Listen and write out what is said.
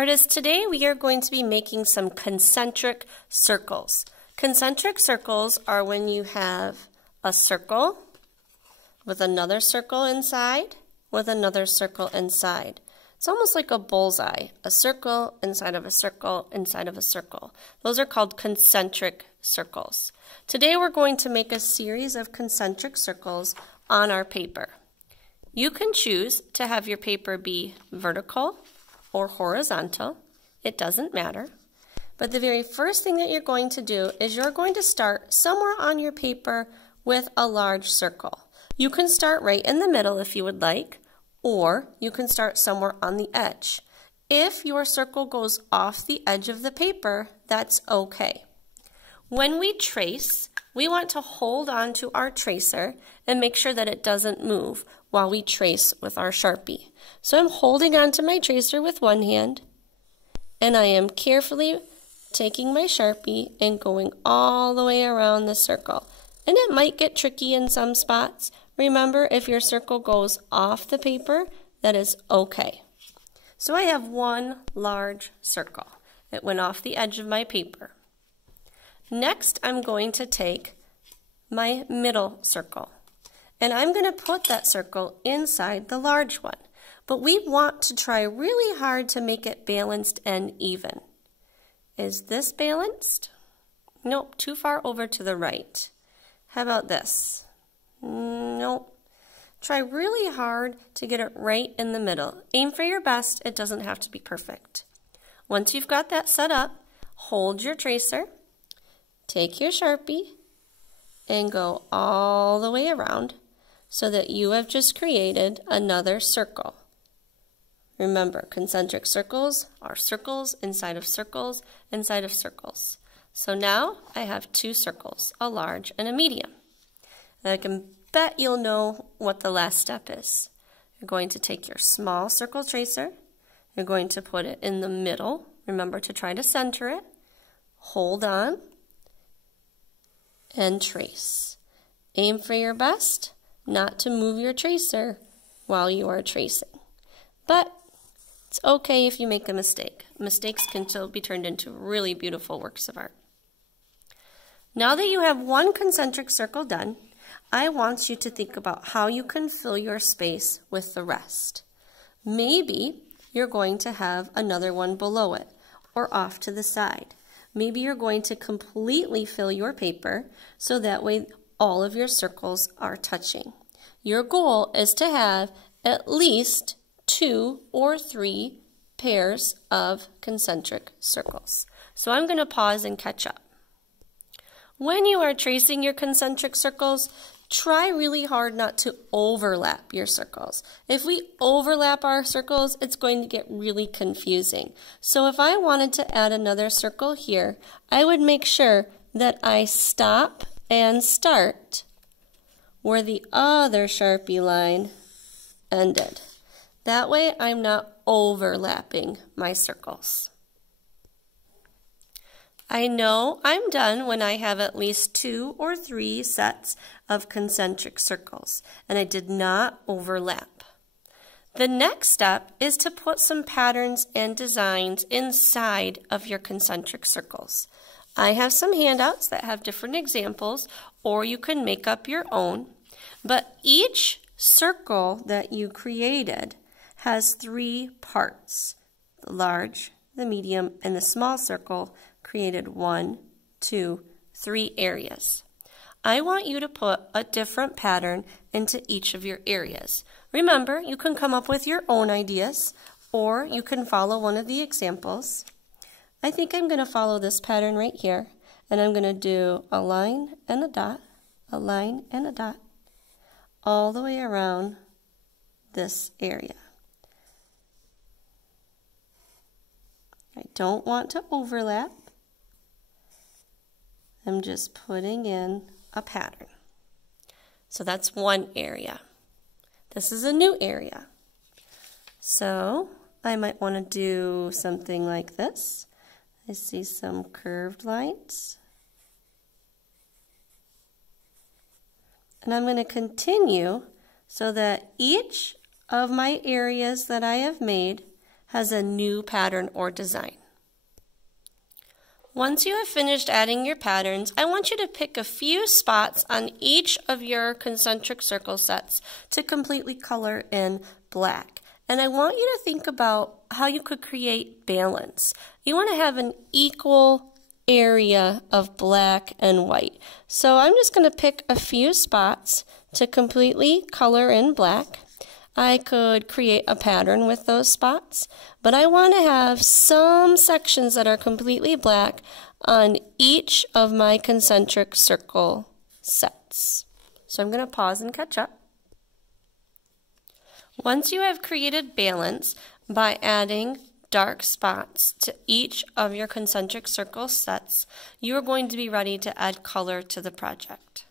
Artists, today we are going to be making some concentric circles. Concentric circles are when you have a circle with another circle inside, with another circle inside. It's almost like a bullseye, a circle inside of a circle inside of a circle. Those are called concentric circles. Today we're going to make a series of concentric circles on our paper. You can choose to have your paper be vertical or horizontal. It doesn't matter. But the very first thing that you're going to do is you're going to start somewhere on your paper with a large circle. You can start right in the middle if you would like, or you can start somewhere on the edge. If your circle goes off the edge of the paper, that's okay. When we trace, we want to hold on to our tracer and make sure that it doesn't move while we trace with our Sharpie. So I'm holding on to my tracer with one hand, and I am carefully taking my Sharpie and going all the way around the circle. And it might get tricky in some spots. Remember, if your circle goes off the paper, that is okay. So I have one large circle. It went off the edge of my paper. Next, I'm going to take my middle circle, and I'm going to put that circle inside the large one. But we want to try really hard to make it balanced and even. Is this balanced? Nope, too far over to the right. How about this? Nope. Try really hard to get it right in the middle. Aim for your best. It doesn't have to be perfect. Once you've got that set up, hold your tracer, take your Sharpie, and go all the way around so that you have just created another circle. Remember, concentric circles are circles inside of circles inside of circles. So now I have two circles, a large and a medium. And I can bet you'll know what the last step is. You're going to take your small circle tracer, you're going to put it in the middle. Remember to try to center it. Hold on and trace. Aim for your best not to move your tracer while you are tracing. But it's okay if you make a mistake. Mistakes can still be turned into really beautiful works of art. Now that you have one concentric circle done, I want you to think about how you can fill your space with the rest. Maybe you're going to have another one below it or off to the side. Maybe you're going to completely fill your paper so that way all of your circles are touching. Your goal is to have at least 2 or 3 pairs of concentric circles. So I'm going to pause and catch up. When you are tracing your concentric circles, try really hard not to overlap your circles. If we overlap our circles, it's going to get really confusing. So if I wanted to add another circle here, I would make sure that I stop and start where the other Sharpie line ended. That way I'm not overlapping my circles. I know I'm done when I have at least 2 or 3 sets of concentric circles, and I did not overlap. The next step is to put some patterns and designs inside of your concentric circles. I have some handouts that have different examples, or you can make up your own, but each circle that you created has 3 parts. The large, the medium, and the small circle created 1, 2, 3 areas. I want you to put a different pattern into each of your areas. Remember, you can come up with your own ideas, or you can follow one of the examples. I think I'm going to follow this pattern right here, and I'm going to do a line and a dot, a line and a dot, all the way around this area. I don't want to overlap. I'm just putting in a pattern. So that's one area. This is a new area. So I might want to do something like this. I see some curved lines. And I'm going to continue so that each of my areas that I have made has a new pattern or design. Once you have finished adding your patterns, I want you to pick a few spots on each of your concentric circle sets to completely color in black. And I want you to think about how you could create balance. You want to have an equal area of black and white. So I'm just going to pick a few spots to completely color in black. I could create a pattern with those spots, but I want to have some sections that are completely black on each of my concentric circle sets. So I'm going to pause and catch up. Once you have created balance by adding dark spots to each of your concentric circle sets, you are going to be ready to add color to the project.